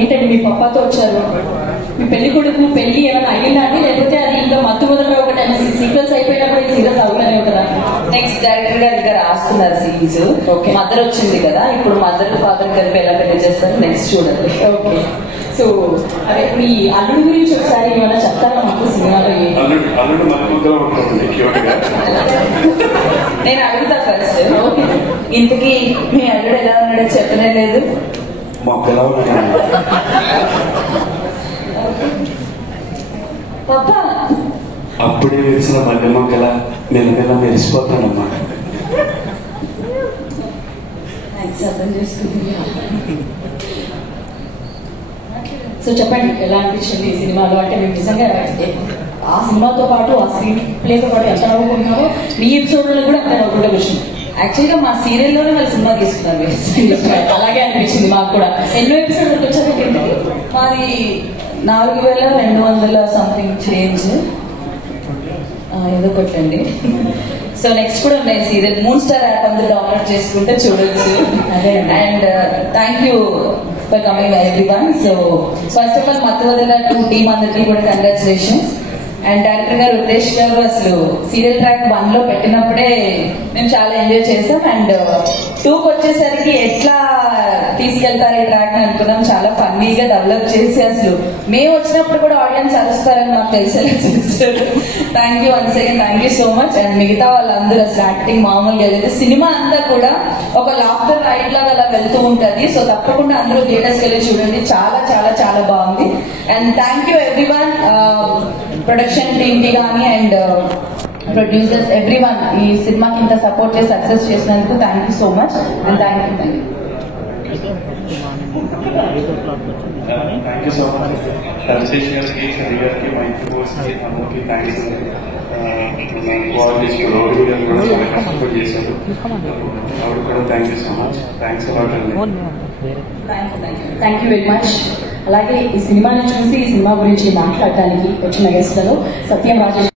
ఏంటండి మీ పప్పాతో వచ్చారు? మీ పెళ్లి కొడుకు పెళ్లి ఏమైనా అయ్యిందా అండి, లేకపోతే అది ఇంకా మత్తు మొదలు ఒకటి సీక్వెన్స్ అయిపోయినప్పుడు ఈ సీరియల్స్ అవుతానే కదా? నెక్స్ట్ డైరెక్టర్ గారి దగ్గర రాస్తున్నారు సీన్స్. మదర్ వచ్చింది కదా, ఇప్పుడు మదర్ ఫాదర్ కలిపి ఎలా పెళ్లి చేస్తారు నెక్స్ట్ చూడండి. ఓకే. సో అదే మీ అల్లుడు గురించి ఒకసారి ఏమైనా చెప్తారా మాకు? సినిమాలో నేను అడుగుతా ఫస్ట్. ఇంతకీ మీ అల్లుడు ఎలా ఉన్నాడో చెప్పనే లేదు. పాపా అప్పుడే వేసిన మల్లె మొక్కల మెల్లమెల్ల మెరిసిపోతానమ్మా. అర్థం చేసుకుంది. సో చెప్పండి, ఎలా అనిపించింది ఈ సినిమాలో? అంటే మేము నిజంగా ఆ సినిమాతో పాటు ఆ స్క్రీన్ ప్లేతో పాటు ఎంత నవ్వుకుంటున్నారో మీ ఎపిసోడ్లో కూడా అంత నవ్వుకుంటే వచ్చింది. యాక్చువల్గా మా సీరియల్లోనే వాళ్ళు సినిమా తీసుకున్నారు. అలాగే అనిపించింది మాకు కూడా. ఎన్నో ఎపిసోడ్లకు వచ్చాక మాది 4200 సంథింగ్ చేంజ్ ఏదో కొట్టండి. సో నెక్స్ట్ కూడా ఉన్నాయి సీరియల్. మూన్ స్టార్ యాప్ అందరూ డౌన్లోడ్ చేసుకుంటే చూడొచ్చు. And thank you for coming everyone. So first of all మత్తు వదల 2 టీమ్ అందరికీ కూడా కంగ్రాచులేషన్స్. అండ్ డైరెక్టర్ గారు ఉద్దేశ్ గారు అసలు సీరియల్ ట్రాక్ 1 లో పెట్టినప్పుడే మేము చాలా ఎంజాయ్ చేసాం. అండ్ 2కి వచ్చేసరికి ఎట్లా తీసుకెళ్తారు ఈ ట్రాక్ అని అనుకున్నాం. చాలా ఫన్నీగా డెవలప్ చేసి అసలు మేము వచ్చినప్పుడు కూడా ఆడియన్స్ అరుస్తారని మాకు తెలిసేలా చేస్తారు. Thank you once again, thank you so much. And మిగతా వాళ్ళందరూ అసలు యాక్టింగ్ మామూలుగా లేదు. సినిమా అంతా కూడా ఒక లాఫ్టర్ రైడ్ లాగా అలా వెళ్తూ ఉంటది. సో తప్పకుండా అందరూ థియేటర్స్కి వెళ్ళి చూడండి. చాలా చాలా చాలా బాగుంది. And thank you everyone, production team కి కానీ అండ్ ప్రొడ్యూసర్స్ ఎవ్రీవన్ ఈ సినిమాకి ఇంత సపోర్ట్ చేసి సక్సెస్ చేసినందుకు thank you so much. And thank you. Thank you so much. Ravishesh గారికి, సరి గారికి, మైత్రి బోస్కి అందరికీ థ్యాంక్స్. రోడ్డు గారు కూడా చాలా సపోర్ట్ చేశారు. ఆవిడ కూడా thank you so much. Thanks a lot అండి. Thank you very much. అలాగే ఈ సినిమాని చూసి ఈ సినిమా గురించి మాట్లాడటానికి వచ్చిన గెస్ట్లలో సత్యం రాజేష్